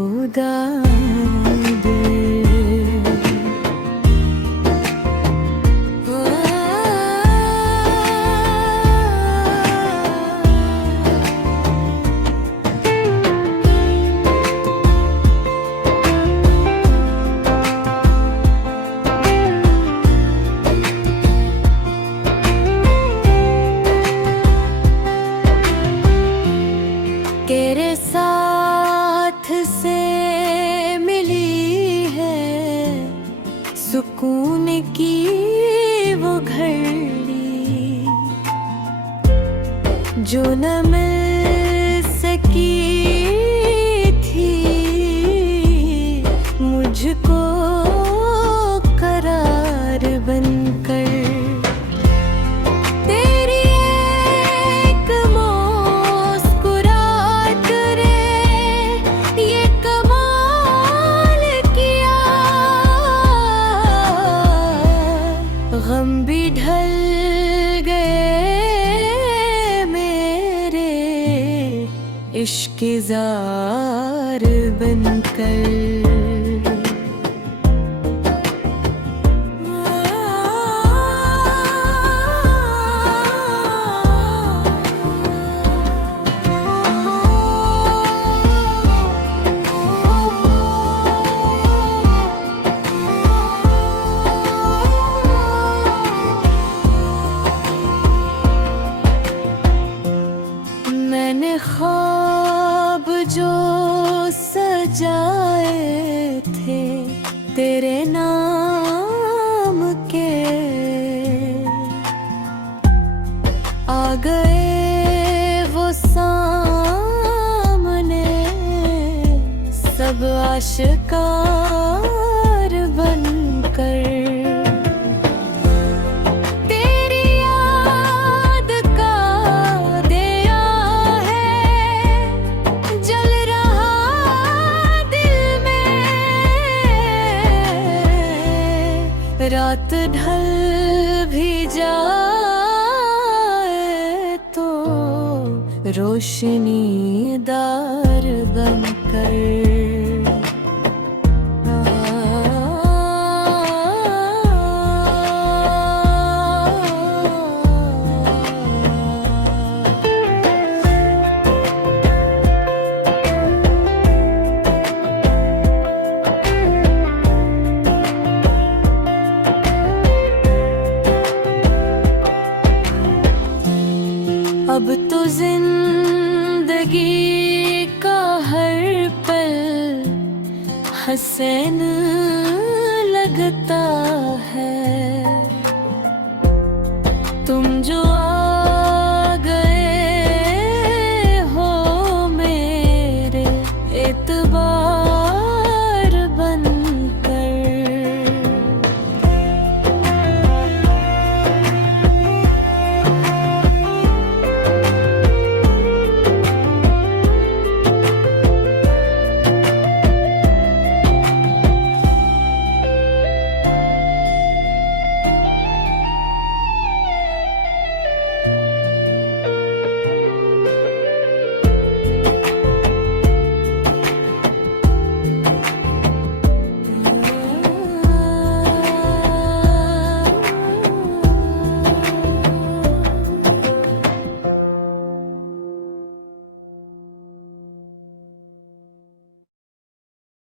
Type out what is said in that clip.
खुदा दे। तेरे साथ से मिली है सुकून की वो घड़ी जो न मिल सकी थी मुझको करार बनकर। गम भी ढल गए मेरे इश्क ज़ार बनकर। मैंने ख्वाब जो सजाए थे तेरे नाम के आ गए वो सामने सब आशिकार बनकर। रात ढल भी जाए तो रोशनीदार बनकर। अब तो जिंदगी का हर पल हसीन लगता है। तुम जो आ गए हो मेरे एतबार